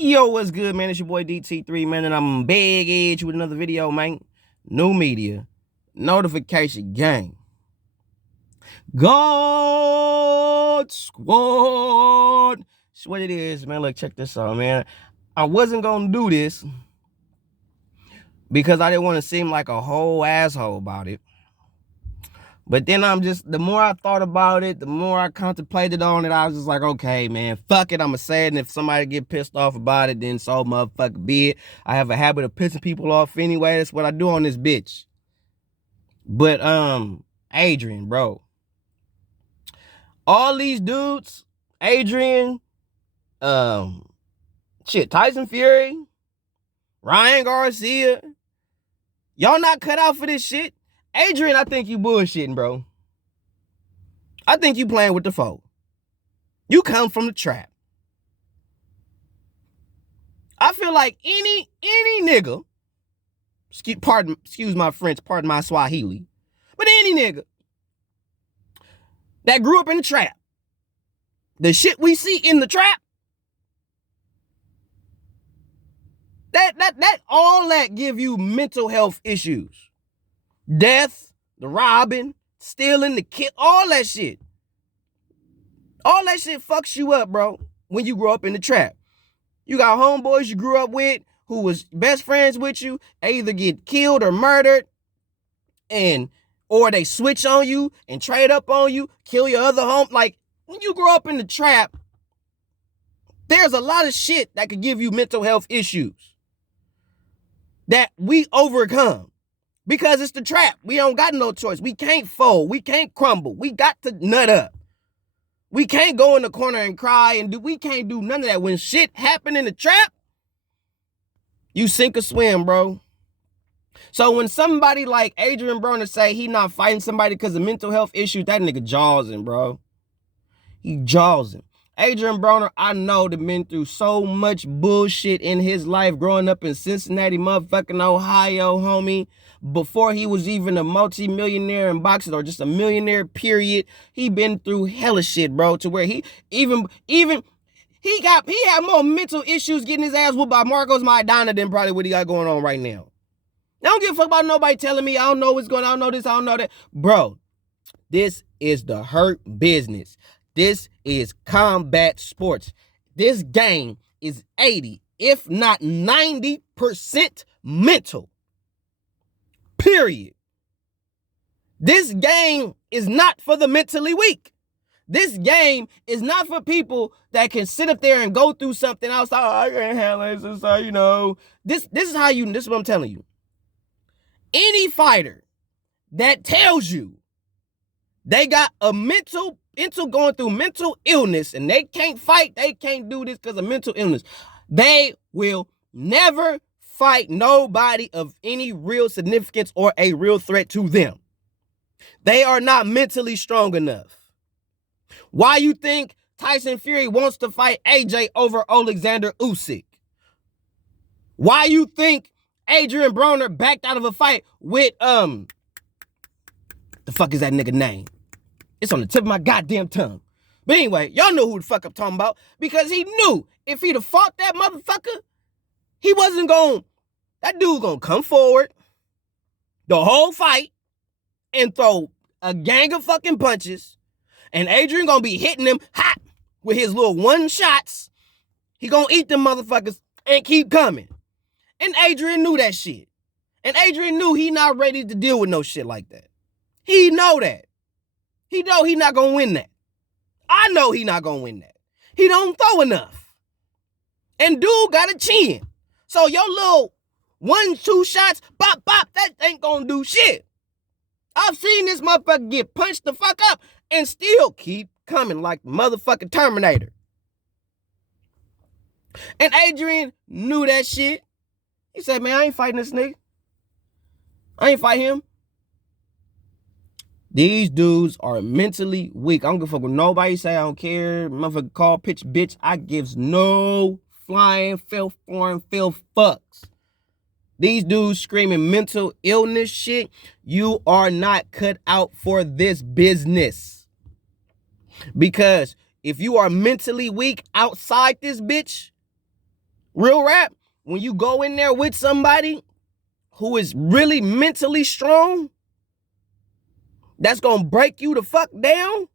Yo, what's good, man? It's your boy DT3, man, and I'm big edge with another video, man. New media, notification gang. God Squad. That's what it is, man. Look, check this out, man. I wasn't gonna do this because I didn't want to seem like a whole asshole about it. But then the more I thought about it, the more I contemplated on it, I was just like, okay, man, fuck it, I'ma say it, and if somebody get pissed off about it, then so motherfucker be it. I have a habit of pissing people off anyway. That's what I do on this bitch. But, Adrien, bro. All these dudes, Adrien, Tyson Fury, Ryan Garcia, y'all not cut out for this shit. Adrien, I think you bullshitting, bro. I think you playing with the foe. You come from the trap. I feel like any nigga, excuse my French, pardon my Swahili, but any nigga that grew up in the trap, the shit we see in the trap, that all that give you mental health issues. Death, the robbing, stealing, the kid, all that shit. All that shit fucks you up, bro, when you grow up in the trap. You got homeboys you grew up with who was best friends with you, they either get killed or murdered, or they switch on you and trade up on you, kill your other home. Like, when you grow up in the trap, there's a lot of shit that could give you mental health issues that we overcome because it's the trap. We don't got no choice. We can't fold. We can't crumble. We got to nut up. We can't go in the corner and cry and we can't do none of that. When shit happen in the trap, you sink or swim, bro. So when somebody like Adrien Broner say he not fighting somebody because of mental health issues, that nigga jawsing, bro. He jawsing. Adrien Broner, I know, that been through so much bullshit in his life growing up in Cincinnati, motherfucking Ohio, homie. Before he was even a multi-millionaire in boxing or just a millionaire, period. He been through hella shit, bro, to where he had more mental issues getting his ass whooped by Marcos Maidana than probably what he got going on right now. I don't give a fuck about nobody telling me I don't know what's going on, I don't know this, I don't know that. Bro, this is the hurt business. This is combat sports. This game is 80, if not 90% mental. Period. This game is not for the mentally weak. This game is not for people that can sit up there and go through something else. Oh, I can't handle this. So, you know, this is what I'm telling you. Any fighter that tells you they got a going through mental illness and they can't fight, they can't do this because of mental illness, they will never fight nobody of any real significance or a real threat to them. They are not mentally strong enough. Why you think Tyson Fury wants to fight AJ over Alexander Usyk? Why you think Adrien Broner backed out of a fight with, the fuck is that nigga name? It's on the tip of my goddamn tongue. But anyway, y'all know who the fuck I'm talking about. Because he knew if he'd have fought that motherfucker, he wasn't that dude gonna come forward the whole fight and throw a gang of fucking punches. And Adrien gonna be hitting him hot with his little one shots. He gonna eat them motherfuckers and keep coming. And Adrien knew that shit. And Adrien knew he not ready to deal with no shit like that. He know that. He know he not gonna win that. I know he not gonna win that. He don't throw enough. And dude got a chin. So your little 1-2 shots, bop, bop, that ain't gonna do shit. I've seen this motherfucker get punched the fuck up and still keep coming like motherfucking Terminator. And Adrien knew that shit. He said, man, I ain't fighting this nigga. I ain't fight him. These dudes are mentally weak. I don't give a fuck what nobody say. I don't care. Motherfucker call, pitch, bitch. I gives no flying, filth, foreign, filth fucks. These dudes screaming mental illness shit. You are not cut out for this business. Because if you are mentally weak outside this bitch, Real rap, when you go in there with somebody who is really mentally strong, that's gonna break you the fuck down.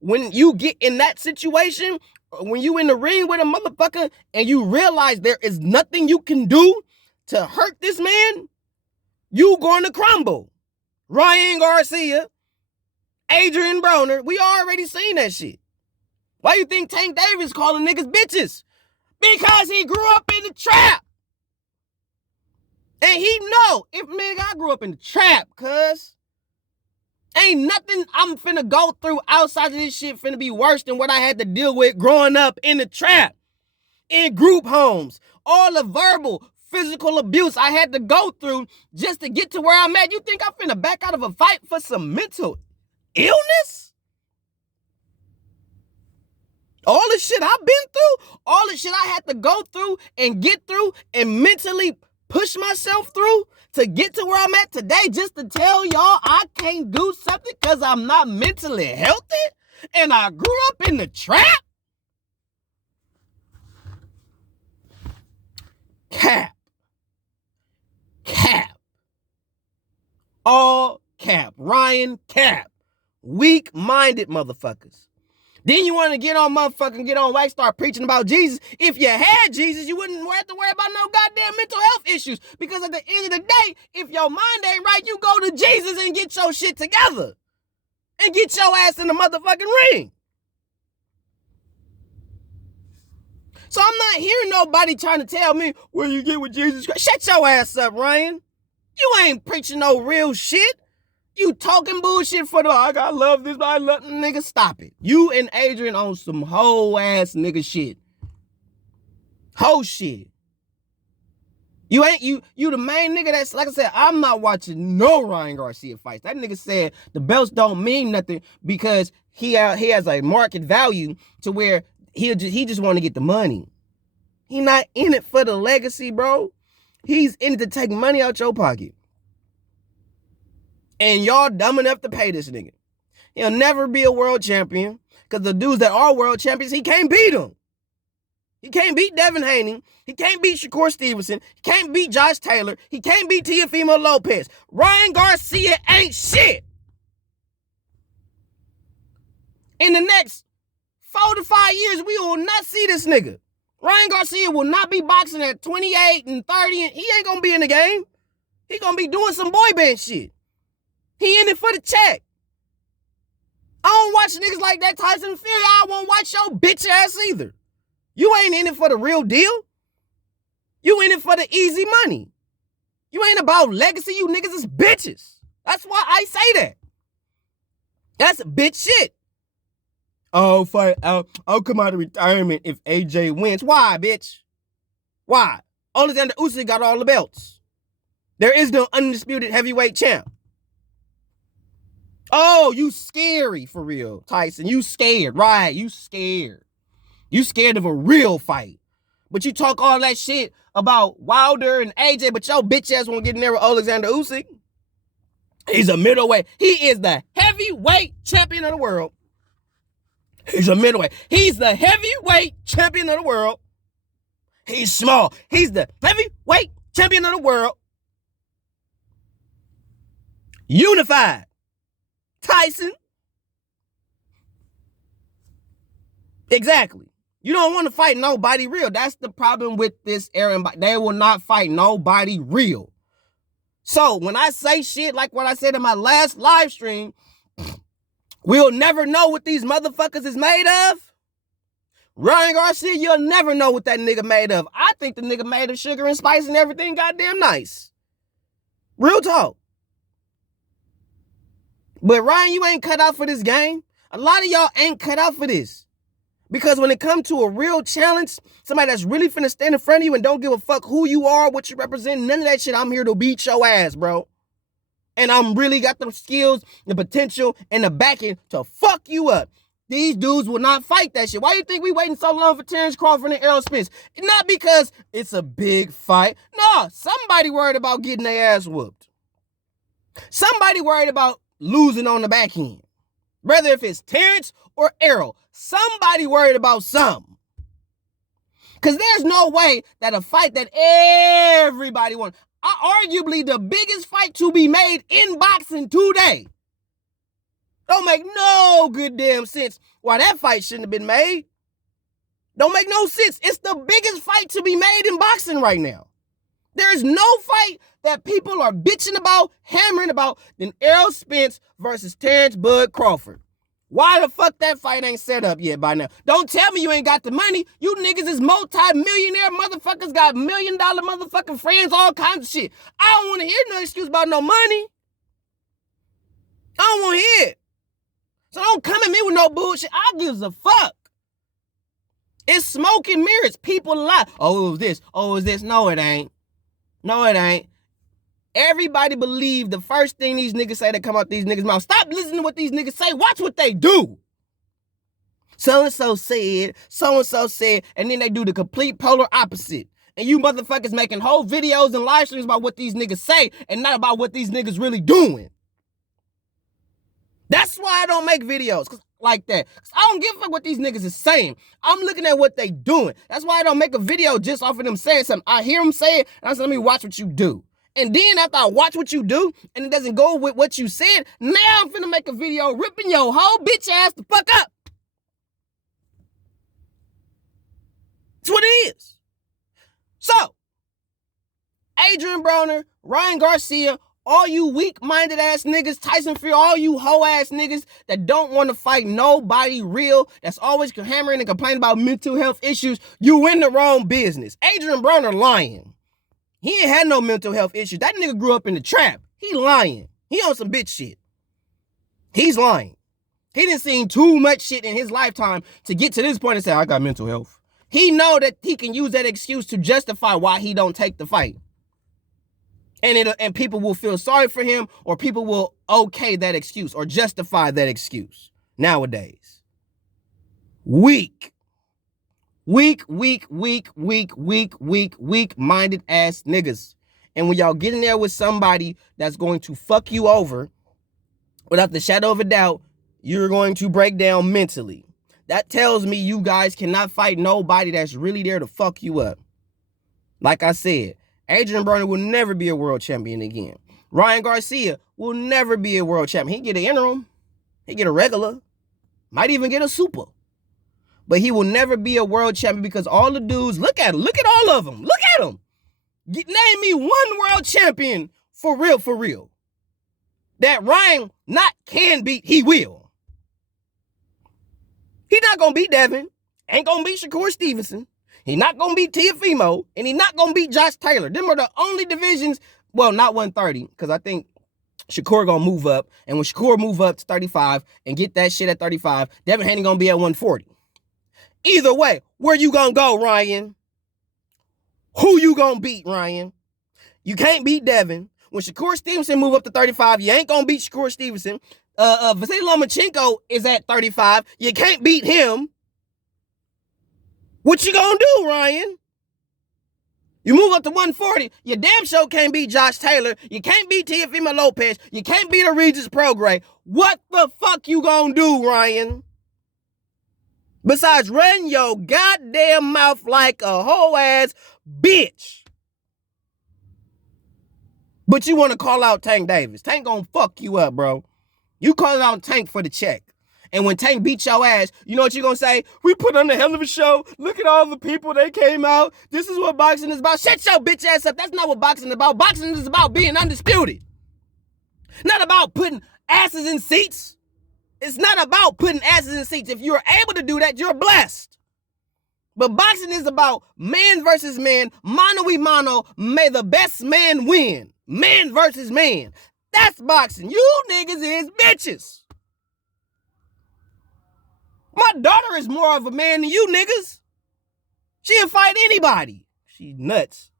When you get in that situation, when you in the ring with a motherfucker and you realize there is nothing you can do to hurt this man, you going to crumble. Ryan Garcia, Adrien Broner, we already seen that shit. Why you think Tank Davis calling niggas bitches? Because he grew up in the trap. And he know, if nigga, I grew up in the trap, cuz. Ain't nothing I'm finna go through outside of this shit finna be worse than what I had to deal with growing up in the trap, in group homes, all the verbal, physical abuse I had to go through just to get to where I'm at. You think I'm finna back out of a fight for some mental illness? All the shit I've been through, all the shit I had to go through and get through and mentally push myself through to get to where I'm at today, just to tell y'all I can't do something because I'm not mentally healthy and I grew up in the trap? Cap. All cap. Ryan Cap. Weak-minded motherfuckers. Then you want to get on wax, start preaching about Jesus. If you had Jesus, you wouldn't have to worry about no goddamn mental health issues. Because at the end of the day, if your mind ain't right, you go to Jesus and get your shit together. And get your ass in the motherfucking ring. So I'm not hearing nobody trying to tell me where you get with Jesus Christ. Shut your ass up, Ryan. You ain't preaching no real shit. You talking bullshit for I gotta love this, I love nigga. Stop it. You and Adrien on some whole ass nigga shit. Whole shit. You ain't you the main nigga that's, like I said, I'm not watching no Ryan Garcia fights. That nigga said the belts don't mean nothing because he has a market value to where he just want to get the money. He not in it for the legacy, bro. He's in it to take money out your pocket. And y'all dumb enough to pay this nigga. He'll never be a world champion because the dudes that are world champions, he can't beat them. He can't beat Devin Haney. He can't beat Shakur Stevenson. He can't beat Josh Taylor. He can't beat Teofimo Lopez. Ryan Garcia ain't shit. In the next 4 to 5 years, we will not see this nigga. Ryan Garcia will not be boxing at 28 and 30. And he ain't going to be in the game. He going to be doing some boy band shit. He in it for the check. I don't watch niggas like that, Tyson Fury. I won't watch your bitch ass either. You ain't in it for the real deal. You in it for the easy money. You ain't about legacy. You niggas is bitches. That's why I say that. That's bitch shit. I'll come out of retirement if AJ wins. Why, bitch? Why? Alexander Usyk got all the belts. There is no undisputed heavyweight champ. Oh, you scary for real, Tyson. You scared, right? You scared. You scared of a real fight. But you talk all that shit about Wilder and AJ, but your bitch ass won't get in there with Alexander Usyk. He's a middleweight. He is the heavyweight champion of the world. He's a middleweight. He's the heavyweight champion of the world. He's small. He's the heavyweight champion of the world. Unified. Tyson. Exactly. You don't want to fight nobody real. That's the problem with this era. They will not fight nobody real. So when I say shit like what I said in my last live stream, we'll never know what these motherfuckers is made of. Ryan Garcia, you'll never know what that nigga made of. I think the nigga made of sugar and spice and everything goddamn nice. Real talk. But Ryan, you ain't cut out for this game. A lot of y'all ain't cut out for this. Because when it comes to a real challenge, somebody that's really finna stand in front of you and don't give a fuck who you are, what you represent, none of that shit, I'm here to beat your ass, bro. And I'm really got the skills, the potential, and the backing to fuck you up. These dudes will not fight that shit. Why do you think we waiting so long for Terrence Crawford and Errol Spence? Not because it's a big fight. No, somebody worried about getting their ass whooped. Somebody worried about losing on the back end. Whether if it's Terrence or Errol, somebody worried about something. Because there's no way that a fight that everybody wants, arguably the biggest fight to be made in boxing today, don't make no good damn sense why that fight shouldn't have been made. Don't make no sense. It's the biggest fight to be made in boxing right now. There is no fight that people are bitching about, hammering about, than Errol Spence versus Terrence Bud Crawford. Why the fuck that fight ain't set up yet by now? Don't tell me you ain't got the money. You niggas is multi-millionaire motherfuckers, got $1 million motherfucking friends, all kinds of shit. I don't want to hear no excuse about no money. I don't want to hear it. So don't come at me with no bullshit. I gives a fuck. It's smoke and mirrors. People lie. Oh, it was this. Oh, it was this. No, it ain't. No, it ain't. Everybody believe the first thing these niggas say that come out these niggas' mouth. Stop listening to what these niggas say. Watch what they do. So-and-so said, and then they do the complete polar opposite. And you motherfuckers making whole videos and live streams about what these niggas say and not about what these niggas really doing. That's why I don't make videos like that. I don't give a fuck what these niggas is saying. I'm looking at what they doing. That's why I don't make a video just off of them saying something. I hear them say it, and I say, let me watch what you do. And then after I watch what you do, and it doesn't go with what you said, now I'm finna make a video ripping your whole bitch ass the fuck up. That's what it is. So, Adrien Broner, Ryan Garcia, all you weak-minded ass niggas, Tyson Fury, all you hoe ass niggas that don't want to fight nobody real, that's always hammering and complaining about mental health issues, you in the wrong business. Adrien Broner lying. He ain't had no mental health issues. That nigga grew up in the trap. He lying. He on some bitch shit. He's lying. He done seen too much shit in his lifetime to get to this point and say, I got mental health. He know that he can use that excuse to justify why he don't take the fight. And people will feel sorry for him, or people will okay that excuse or justify that excuse nowadays. Weak-minded ass niggas. And when y'all get in there with somebody that's going to fuck you over, without the shadow of a doubt, you're going to break down mentally. That tells me you guys cannot fight nobody that's really there to fuck you up. Like I said, Adrien Broner will never be a world champion again. Ryan Garcia will never be a world champion. He get an interim. He get a regular. Might even get a super. But he will never be a world champion because all the dudes, look at him. Look at all of them. Look at them. Name me one world champion for real. That Ryan not can beat, he will. He not going to beat Devin. Ain't going to beat Shakur Stevenson. He not going to beat Teofimo, and he not going to beat Josh Taylor. Them are the only divisions, well, not 130, because I think Shakur going to move up, and when Shakur move up to 35 and get that shit at 35, Devin Haney going to be at 140. Either way, where you going to go, Ryan? Who you going to beat, Ryan? You can't beat Devin. When Shakur Stevenson move up to 35, you ain't going to beat Shakur Stevenson. Vasily Lomachenko is at 35. You can't beat him. What you gonna do, Ryan? You move up to 140, you damn sure can't beat Josh Taylor. You can't beat Teofimo Lopez. You can't beat a Regis Prograis. What the fuck you gonna do, Ryan? Besides running your goddamn mouth like a whole ass bitch. But you want to call out Tank Davis. Tank gonna fuck you up, bro. You call out Tank for the check. And when Tank beats your ass, you know what you're going to say? We put on a hell of a show. Look at all the people that came out. This is what boxing is about. Shut your bitch ass up. That's not what boxing is about. Boxing is about being undisputed. Not about putting asses in seats. It's not about putting asses in seats. If you're able to do that, you're blessed. But boxing is about man versus man, mano y mano. May the best man win. Man versus man. That's boxing. You niggas is bitches. My daughter is more of a man than you niggas. She'll fight anybody. She's nuts.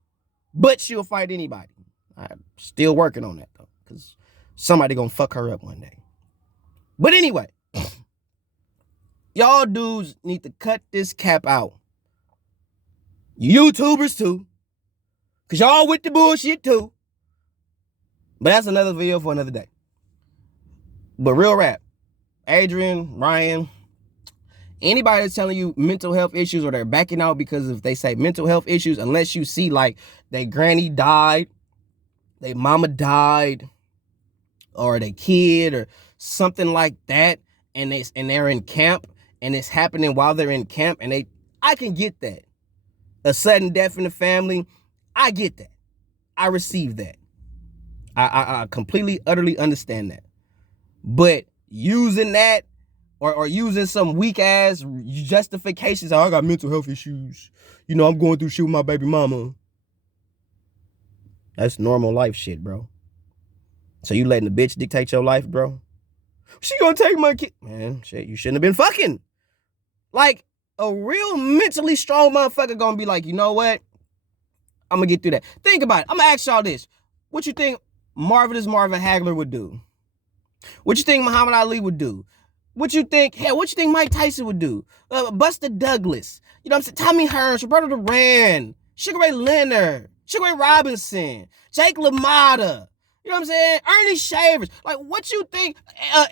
But she'll fight anybody. I'm still working on that, though. Because somebody gonna fuck her up one day. But anyway. Y'all dudes need to cut this cap out. You YouTubers, too. Because y'all with the bullshit, too. But that's another video for another day. But real rap. Adrien, Ryan... Anybody that's telling you mental health issues or they're backing out because if they say mental health issues, unless you see like their granny died, their mama died, or their kid or something like that, and they're in camp and it's happening while they're in camp, and I can get that. A sudden death in the family, I get that. I receive that. I completely, utterly understand that. But using that or using some weak ass justifications, I got mental health issues. You know, I'm going through shit with my baby mama. That's normal life shit, bro. So you letting the bitch dictate your life, bro? She gonna take my kid. Man, shit, you shouldn't have been fucking. Like, a real mentally strong motherfucker gonna be like, you know what? I'm gonna get through that. Think about it. I'm gonna ask y'all this. What you think Marvelous Marvin Hagler would do? What you think Muhammad Ali would do? What you think Mike Tyson would do? Buster Douglas. You know what I'm saying? Tommy Hearns, Roberto Duran, Sugar Ray Leonard, Sugar Ray Robinson, Jake LaMotta. You know what I'm saying? Ernie Shavers. Like, what you think?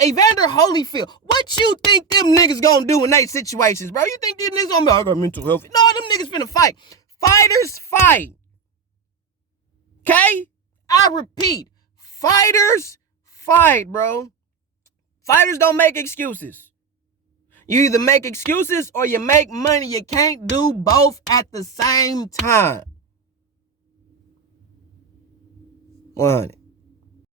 Evander Holyfield. What you think them niggas gonna do in these situations, bro? You think these niggas gonna be like, I got mental health? No, them niggas finna fight. Fighters fight. Okay? I repeat. Fighters fight, bro. Fighters don't make excuses. You either make excuses or you make money. You can't do both at the same time. 100.